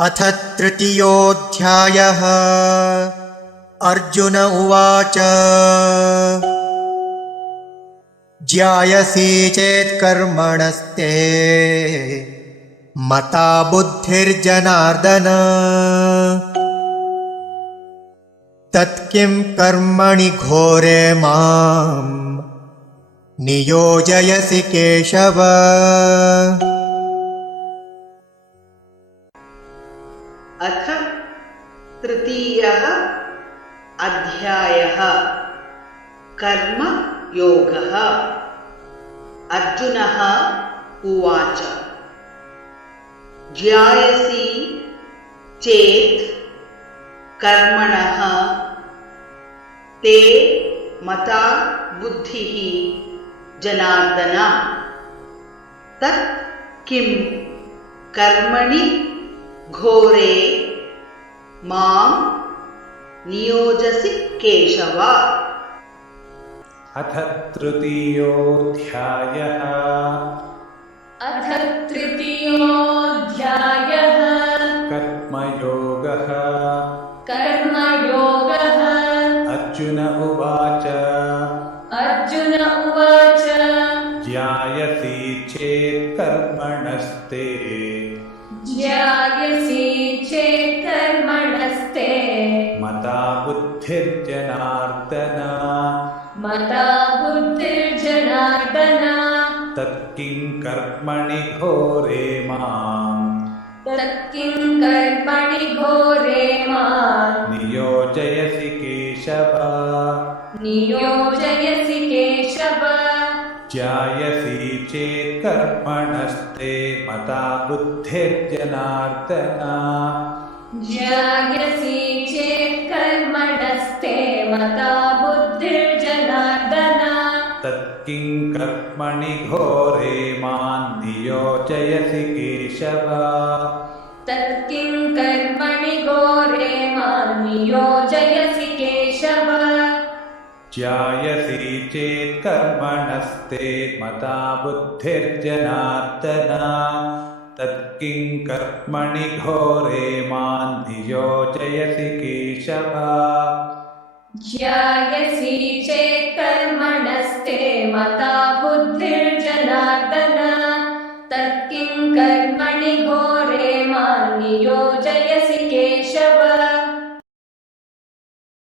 अथ तृतीयोऽध्यायः। अर्जुन उवाच ज्यायसि चेत् कर्मणस्ते मता बुद्धिर्जनार्दन तत्किं कर्मणि घोरे मां नियोजयसि केशव। अथ तृतीयः अध्यायः। कर्म योगः। अर्जुनः उवाच ज्यायसि चेत् कर्मणः ते मता बुद्धिः जनार्दन तत् किं कर्मणि घोरे मां नियोजसि केशव। अथ तृतीयोऽध्यायः। अथ तृतीयोऽध्यायः। कर्मयोगः। कर्मयोगः। अर्जुन उवाच अर्जुन उवाच ज्यायसि चेत् कर्मणस्ते ज्यायसि चेत् कर्मणस्ते मता बुद्धिर्जनार्दन मता बुद्धिर्जनार्दन तत्किं कर्मणि घोरे मां तत्किं कर्मणि घोरे मां नियोजयसि केशव। नियोजयसि केशव। ज्यायसि चेत् कर्मणस्ते मता बुद्धिर्जनार्दन ज्यायसि चेत् कर्मणस्ते मता बुद्धिर्जनार्दन तत्किं कर्मणि घोरे मां नियोजयसि केशव। तत्किं कर्मणि घोरे मां नियोजयसि केशव। ज्यायसि चेत् कर्मणस्ते मता बुद्धिर्जनार्दन तत्किं कर्मणि घोरे मां नियोजयसि केशव। ज्यायसि चेत् कर्मणस्ते मता बुद्धिर्जनार्दन तत्किं कर्मणि घोरे मां नियोजयसि केशव।